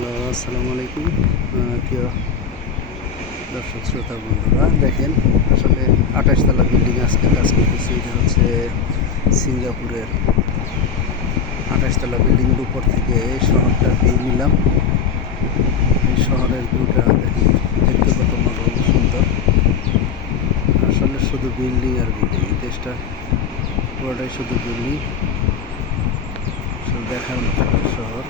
Hello, আসসালামু আলাইকুম। প্রিয় দর্শক শ্রোতা বন্ধুরা, দেখেন আসলে 28 তলা বিল্ডিং আজকে কাজ করতেছি। এটা হচ্ছে সিঙ্গাপুরের 28 তলা বিল্ডিংয়ের উপর থেকে শহরটার ভিউ নিলাম। এই শহরের ভিউটা দেখেন, দেখতে কত মনোরম সুন্দর। আসলে শুধু বিল্ডিং আর বিল্ডিং, এই দেশটা পুরোটাই শুধু বিল্ডিং, শুধু দেখার মতো শহর।